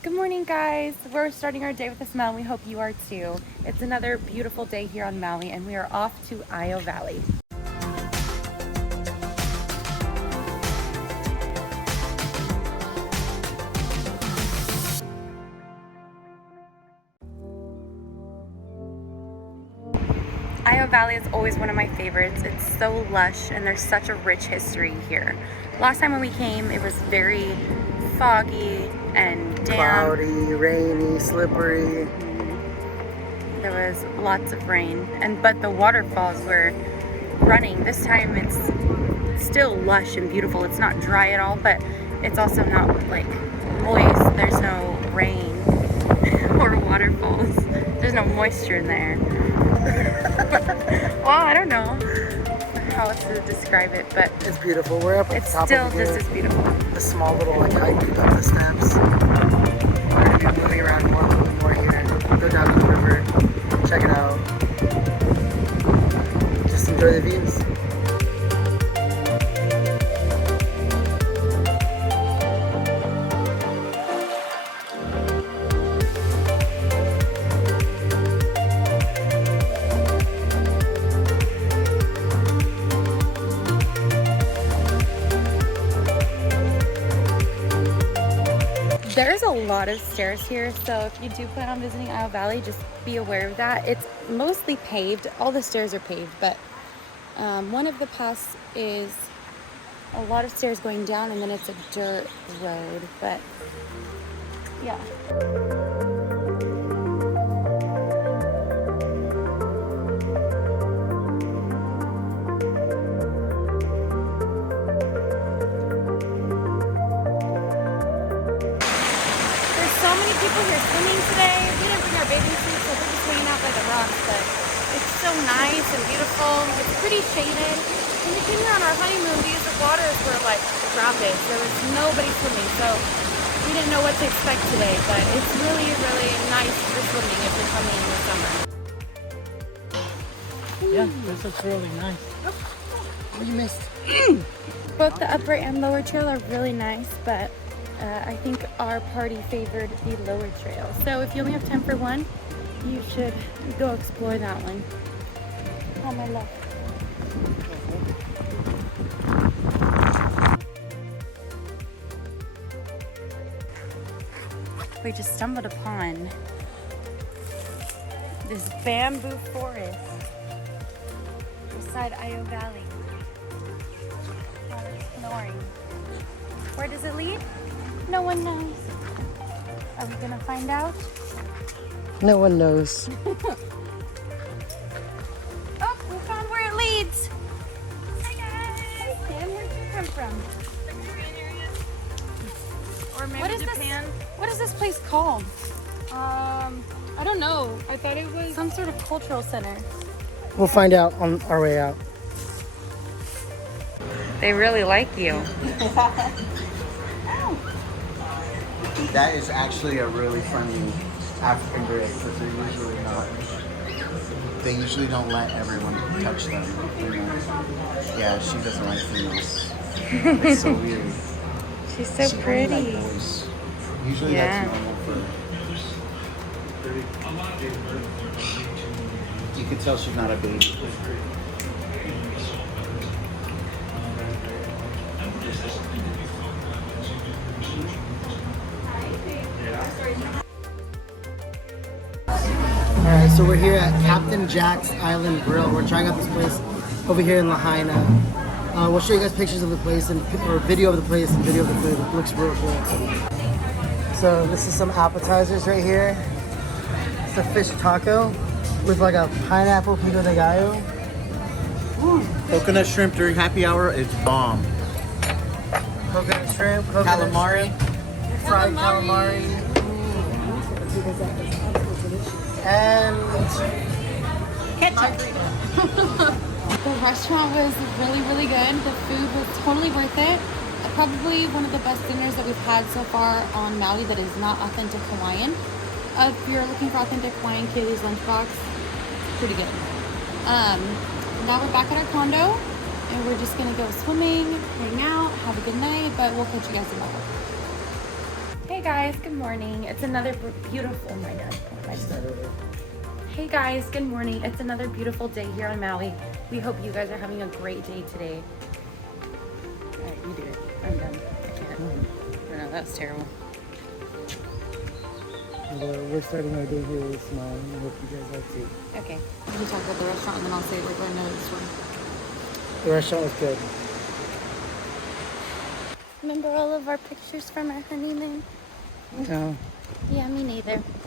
Good morning, guys. We're starting our day with a smile. We hope you are too. It's another beautiful day here on Maui, and we are off to Iao Valley. Iao Valley is always one of my favorites. It's so lush, and there's such a rich history here. Last time when we came, it was very foggy and damp. Cloudy, rainy, slippery. There was lots of rain, but the waterfalls were running. This time it's still lush and beautiful. It's not dry at all, but it's also not like moist. There's no rain or waterfalls. There's no moisture in there. Well, I don't know how to describe it, but it's beautiful. We're up at the top still of the just as beautiful. The small little hike up the steps. We're gonna be moving around a little bit more here. Go down to the river, check it out. Just enjoy the views. There's a lot of stairs here, so if you do plan on visiting Iao Valley, just be aware of that. It's mostly paved. All the stairs are paved, but one of the paths is a lot of stairs going down, and then it's a dirt road, but yeah. People here swimming today. We didn't bring our bathing suits, so we're just hanging out by the rocks, but it's so nice and beautiful. It's pretty shaded. When we came here on our honeymoon, these waters were like rapids. There was nobody swimming, so we didn't know what to expect today, but it's really, really nice for swimming if you're coming in the summer. Yeah, this looks really nice. What you missed? Both the upper and lower trail are really nice, but I think our party favored the lower trail. So if you only have time for one, you should go explore that one. On my left. We just stumbled upon this bamboo forest beside Iao Valley. We're exploring. Where does it lead? No one knows. Are we gonna find out? No one knows. Oh, we found where it leads. Hi guys. Hi Sam, where'd you come from? The Korean area. Or maybe What is Japan. What is this place called? I don't know. I thought it was Some sort of cultural center. We'll find out on our way out. They really like you. That is actually a really funny African gray because they're usually not. They usually don't let everyone touch them. You know? Yeah, she doesn't like females. It's so weird. She's so She only pretty. like boys. Usually Yeah. that's normal for. You can tell she's not a baby. Alright, so we're here at Captain Jack's Island Grill. We're trying out this place over here in Lahaina. We'll show you guys pictures of the place or video of the place and video of the food. It looks real cool. So this is some appetizers right here. It's a fish taco with like a pineapple pico de gallo. Coconut shrimp during happy hour, it's bomb. Coconut shrimp, coconut Calamari. fried calamari. And Ketchup. The restaurant was really, really good. The food was totally worth it. Probably one of the best dinners that we've had so far on Maui that is not authentic Hawaiian. If you're looking for authentic Hawaiian, Kaylee's Lunchbox, it's pretty good. Now we're back at our condo, and we're just gonna go swimming, hang out, have a good night, but we'll catch you guys in the Hey guys, good morning. It's another beautiful, my dad. Hey guys, good morning. It's another beautiful day here on Maui. We hope you guys are having a great day today. All right, you do it. I'm done. I can't. No, that was terrible. We're starting our day here with Smile. I hope you guys like too. Okay. You can talk about the restaurant and then I'll say we're going to this one. The restaurant was good. Remember all of our pictures from our honeymoon? No. Yeah, me neither.